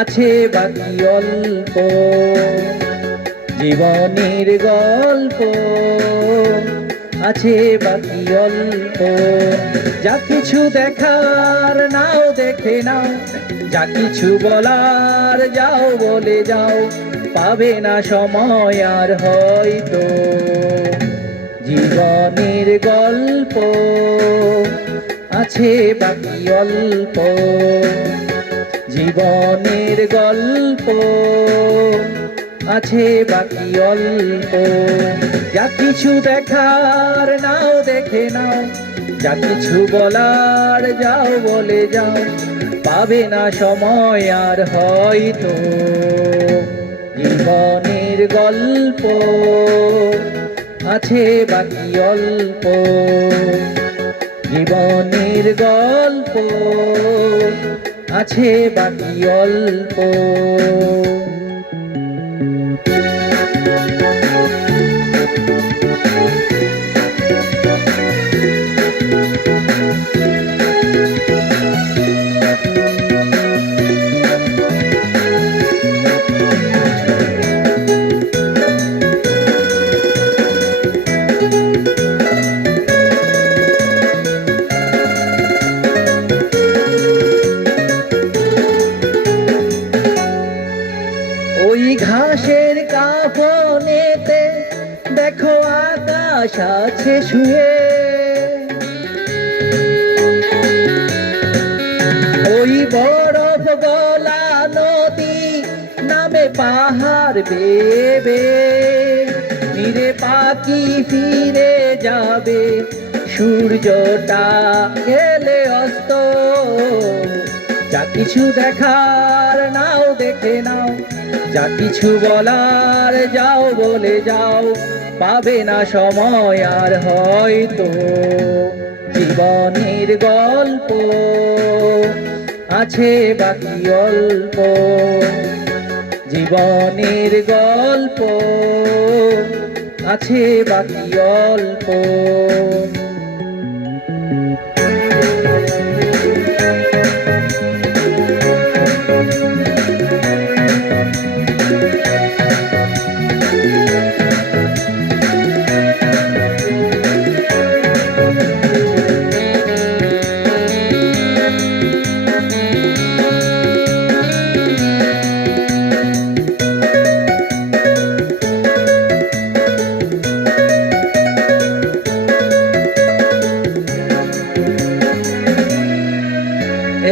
আছে বাকি অল্প, জীবনের গল্প আছে বাকি অল্প। যা কিছু দেখার নাও দেখে নাও, যা কিছু বলার যাও বলে যাও, পাবে না সময় আর হয়তো। জীবনের গল্প আছে বাকি অল্প, জীবনের গল্প আছে বাকি অল্প। যা কিছু দেখার নাও দেখে নাও, যা কিছু বলার যাও বলে যাও, পাবে না সময় আর হয়তো। জীবনের গল্প আছে বাকি অল্প, জীবনের গল্প আছে বাকি অল্প। ওই ঘাসের কাফনেতে দেখো আকাশ আছে শুয়ে, ওই বরফ গলা নদী নামে পাহাড় বেবে, নিরে পাখি ফিরে যাবে সূর্যটা গেলে অস্ত। যা কিছু দেখার নাও দেখে নাও, যা কিছু বলার যাও বলে যাও, পাবে না সময় আর হয়তো। জীবনের গল্প আছে বাকি অল্প, জীবনের গল্প আছে বাকি অল্প।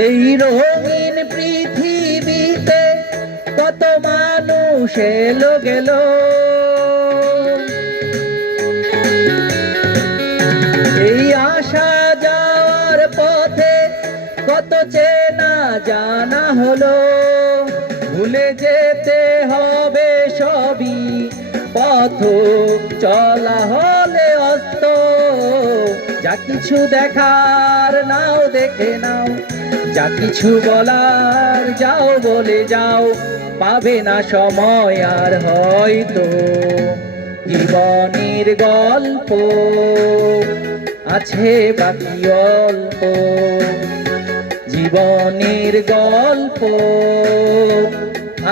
এই রঙিন পৃথিবীতে কত মানুষ এলো গেল, এই আসা যাওয়ার পথে কত চেনা জানা হলো। ভুলে যেতে হবে সবই, পথ চলা হলে অস্ত। যা কিছু দেখার নাও দেখে নাও, যা কিছু বলার যাও বলে যাও, পাবে না সময় আর হয়তো। জীবনের গল্প আছে বাকি অল্প, জীবনের গল্প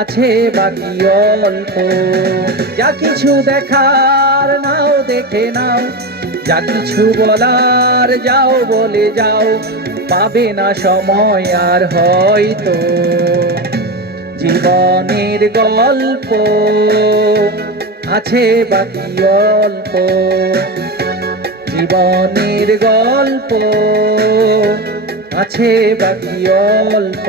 আছে বাকি অল্প। যা কিছু দেখার নাও দেখে নাও, যা কিছু বলার যাও বলে যাও, পাবে না সময় আর হয়তো। জীবনের গল্প আছে বাকি অল্প, জীবনের গল্প আছে বাকি অল্প।